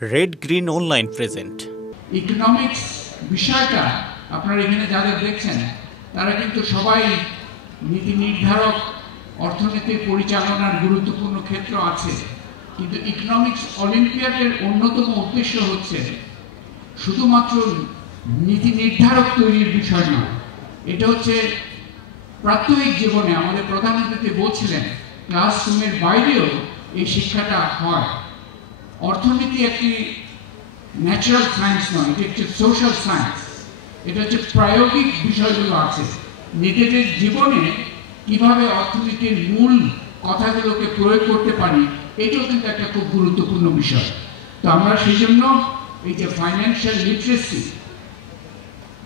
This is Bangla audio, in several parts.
Red green online present. Economics বিষয়টা আপনারা এখানে যাদের দেখছেন তারা কিন্তু সবাই নীতি নির্ধারক, অর্থনৈতিক পরিচালনার গুরুত্বপূর্ণ ক্ষেত্র আছে, কিন্তু ইকোনমিক্স অলিম্পিয়াডের অন্যতম উদ্দেশ্য হচ্ছে শুধুমাত্র নীতি নির্ধারক তৈরির বিষয় নয়, এটা হচ্ছে প্রাত্যহিক জীবনে আমাদের প্রধানমন্ত্রী বলছিলেন ক্লাসরুমের বাইরেও এই শিক্ষাটা হয়। অর্থনীতি একটি ন্যাচারাল সায়েন্স নয়, এটি একটি সোশ্যাল সায়েন্স। এটা হচ্ছে প্রায়োগিক বিষয়গুলো আছে, নিজেদের জীবনে কিভাবে অর্থনীতির মূল কথাগুলোকে প্রয়োগ করতে পারি, এটাও কিন্তু একটা খুব গুরুত্বপূর্ণ বিষয়। তো আমরা সেই জন্য এই যে ফাইন্যান্সিয়াল লিটারেসি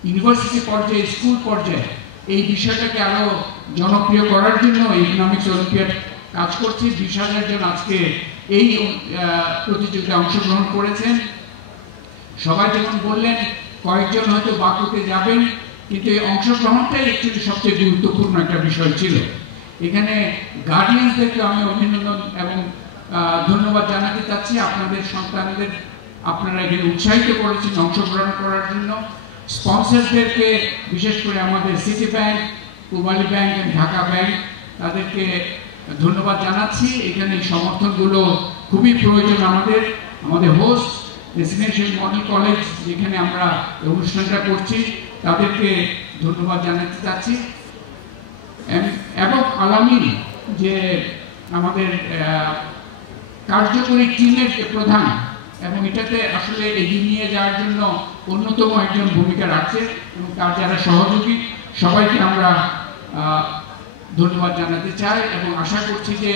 ইউনিভার্সিটি পর্যায়ে, স্কুল পর্যায়ে এই বিষয়টাকে আরো জনপ্রিয় করার জন্য ইকোনমিক্স অলিম্পিয়াড কাজ করছে। 20,000 জন আজকে এই প্রতিযোগিতায় অংশগ্রহণ করেছেন। সবাই যেমন বললেন, কয়েকজন হয়তো বাকুতে যাবেন, কিন্তু এই অংশগ্রহণটাই একচুয়ালি সবচেয়ে গুরুত্বপূর্ণ একটা বিষয় ছিল। এখানে গার্ডিয়ানদেরকে আমি অভিনন্দন এবং ধন্যবাদ জানাতে চাচ্ছি। আপনাদের সন্তানদের আপনারা এখানে উৎসাহিত করেছেন অংশগ্রহণ করার জন্য। স্পন্সরদেরকে, বিশেষ করে আমাদের city bank, Pubali bank, Dhaka bank, তাদেরকে ধন্যবাদ জানাচ্ছি। এখানে সমর্থনগুলো খুবই প্রয়োজন আমাদের হোস্ট রেসিডেন্সিয়াল মডেল কলেজ, যেখানে আমরা অনুষ্ঠানটা করছি, তাদেরকে ধন্যবাদ জানাতে চাচ্ছি। এবং আলামিন, যে আমাদের কার্যকরী টিমের প্রধান, এবং এটাতে আসলে এগিয়ে নিয়ে যাওয়ার জন্য অন্যতম একজন ভূমিকা রাখছে, এবং তার যারা সহযোগী সবাইকে আমরা ধন্যবাদ জানাতে চাই। এবং আশা করছি যে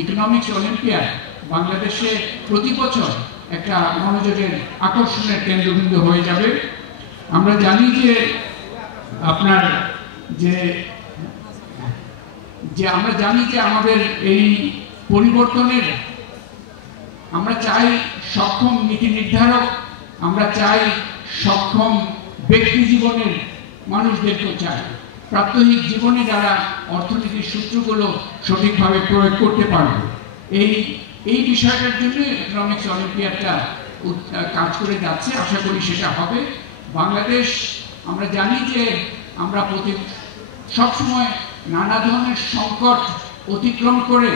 ইকোনমিক্স অলিম্পিয়াড বাংলাদেশে প্রতি বছর একটা মনোযোগের আকর্ষণের কেন্দ্রবিন্দু হয়ে যাবে। আমরা জানি যে আপনার আমরা জানি যে আমাদের এই পরিবর্তনের, আমরা চাই সক্ষম নীতি নির্ধারক, আমরা চাই সক্ষম ব্যক্তি জীবনের মানুষদেরকেও চাই, প্রাত্যহিক জীবনে যারা অর্থনীতির সূত্রগুলো সঠিকভাবে প্রয়োগ করতে পারবে। এই বিষয়টার জন্য ইকোনমিক্স অলিম্পিয়াডটা কাজ করে যাচ্ছে। আশা করি সেটা হবে। বাংলাদেশ, আমরা জানি যে আমরা সবসময় নানা ধরনের সংকট অতিক্রম করে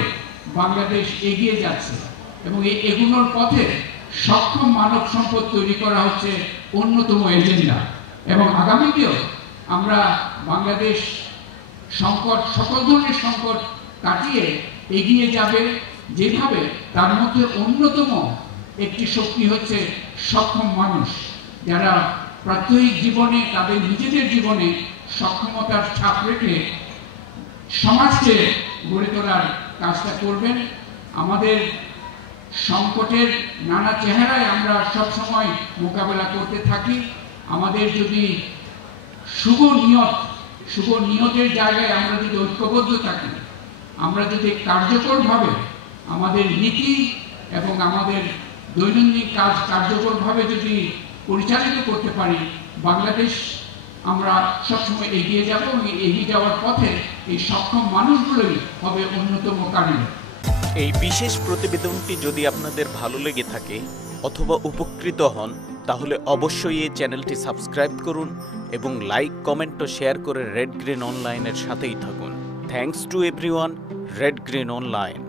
বাংলাদেশ এগিয়ে যাচ্ছে, এবং এই এগুনোর পথে সক্ষম মানব সম্পদ তৈরি করা হচ্ছে অন্যতম এজেন্ডা। এবং আগামীতেও আমরা বাংলাদেশ সকল ধরনের সংকট কাটিয়ে এগিয়ে যাবে, যেভাবে তার মধ্যে অন্যতম একটি শক্তি হচ্ছে সক্ষম মানুষ, যারা প্রাত্যহিক জীবনে তাদের নিজেদের জীবনে সক্ষমতার ছাপ রেখে সমাজকে গড়ে তোলার কাজটা করবেন। আমাদের সংকটের নানা চেহারায় আমরা সবসময় মোকাবেলা করতে থাকি। আমাদের যদি শুভ নিয়তের জায়গায় আমরা যদি ঐক্যবদ্ধ থাকি, আমরা যদি কার্যকরভাবে আমাদের নীতি এবং আমাদের দৈনন্দিন কাজ কার্যকরভাবে যদি পরিচালিত করতে পারি, বাংলাদেশ আমরা সবসময় এগিয়ে যাব। এবং এগিয়ে যাওয়ার পথে এই সক্ষম মানুষগুলোই হবে অন্যতম কারণ। এই বিশেষ প্রতিবেদনটি যদি আপনাদের ভালো লেগে থাকে অথবা উপকৃত হন, তাহলে অবশ্যই এই চ্যানেলটি সাবস্ক্রাইব করুন এবং লাইক, কমেন্ট ও শেয়ার করে রেড গ্রিন অনলাইনের সাথেই থাকুন। Thanks to everyone. Red green online.